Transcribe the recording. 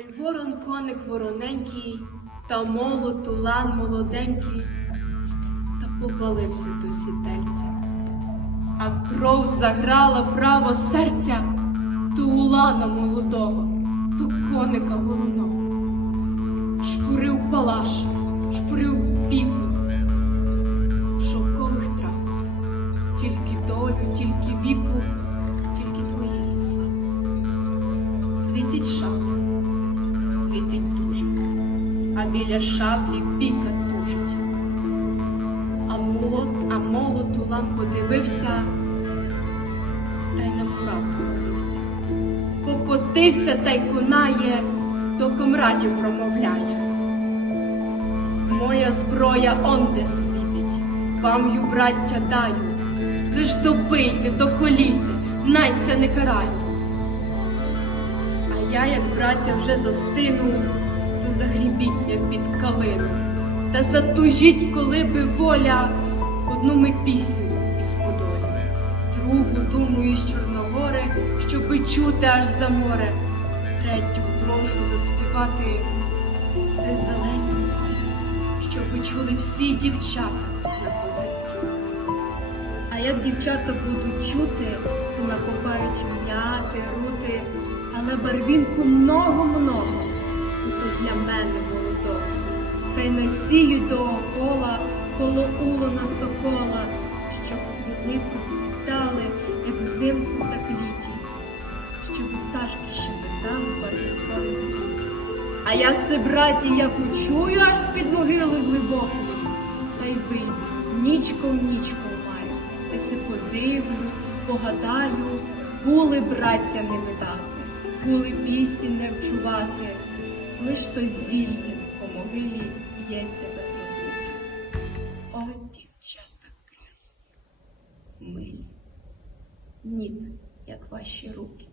Ой, ворон коник вороненький, та молот тулан молоденький, та повалився до сідельця. А кров заграла право серця до улана молодого, до коника вороного. Шпурив палаш, шпурив піку, в шовкових трав. Тільки долю, тільки віку, біля шаблі піка тужить. А молот, а молот улан подивився, та й на мурах покотився. Покотився та й конає, до комрадів промовляє. Моя зброя онде світить, вам ю, браття, даю. Лиш добийте, доколіте, найся не караю. А я, як браття, вже застину, то заглібіть я під калину. Та затужіть, коли би воля, одну ми пісню із Подолі, другу думаю з Чорногори, щоби чути аж за море, третю прошу заспівати морі, щоби чули всі дівчата на козацькій. А як дівчата будуть чути, то накопають м'яти, рути, але барвінку много-много, взимку так літі, щоб пташки ще питали барвінкові квіті. А я си, браті, як учую аж з-під могили глибокої, та й вийду, нічко в нічко маю, та си подивлю, погадаю, були браття не видати, були пісні не вчувати, лиш то зілля по могилі б'ється без розлуки. О, дівчата красні, милі, ніби, як ваші руки.